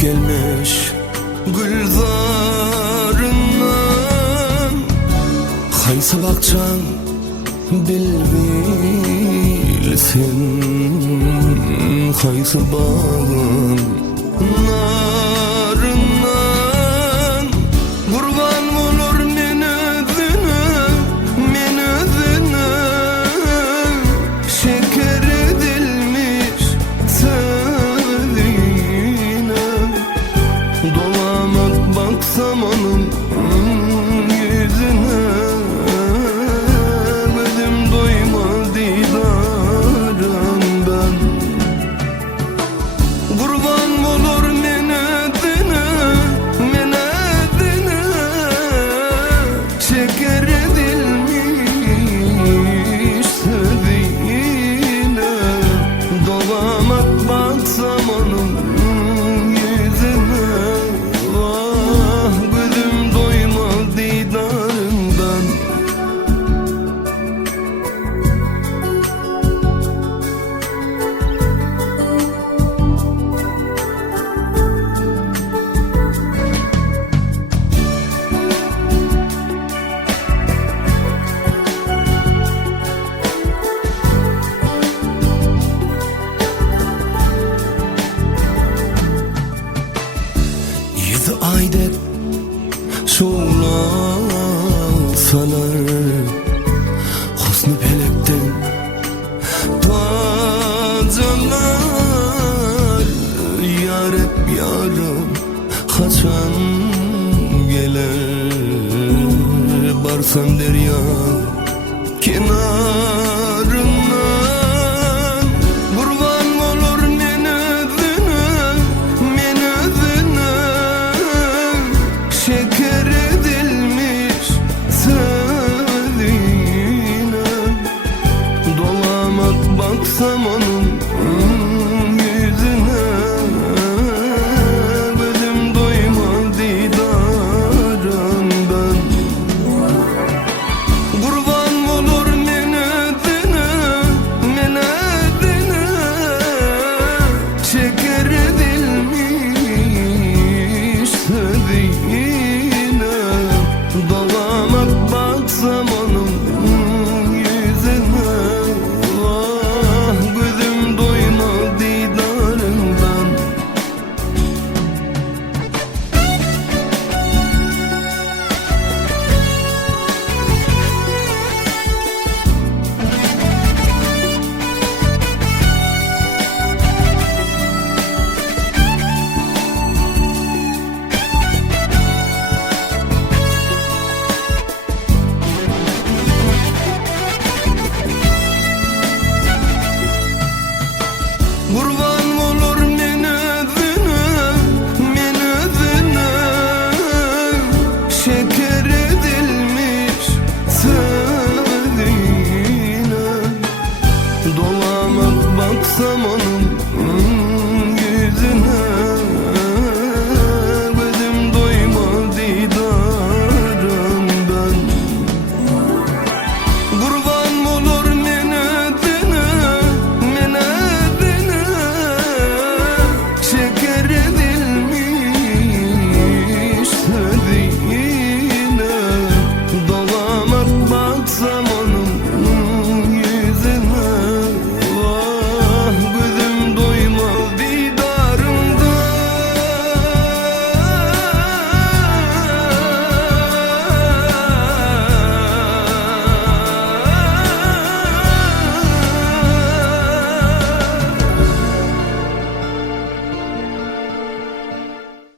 gelmiş gülzarından. Haysa bakcan bilsin, haysa bağın narından. Kurban olur men özüne, men özüne. Şeker edilmiş sözüne. Dolamak baksam onun yüzüne. Gözüm doymaz didarından. Kurban olur men özüne, men özüne. Şeker edilmiş sözüne. Dolamak baksam onun yüzüne. Ah, gözüm doymaz didarından. Yüzü aydet şoğlasalar, husnu pelekten tacılar. Yarep yarım kaçan gelir, barsam derya kenarından. Kurban olur men özüne, men özüne. Şeker edilmiş sözüne. Dolamak baksam onun yüzüne. Gözüm doymaz didarından. Kurban olur men özüne, men özüne. Şeker edilmiş sözüne. Dolamak baksam onun yüzüne. Ah, gözüm doymaz didarından. Kurban olur men özüne, men özüne. Şeker edilmiş sözüne. Dolamak baksam onun yüzüne. Gözüm doymaz didarından. Kurban olur men özüne, men özüne. Şeker edilmiş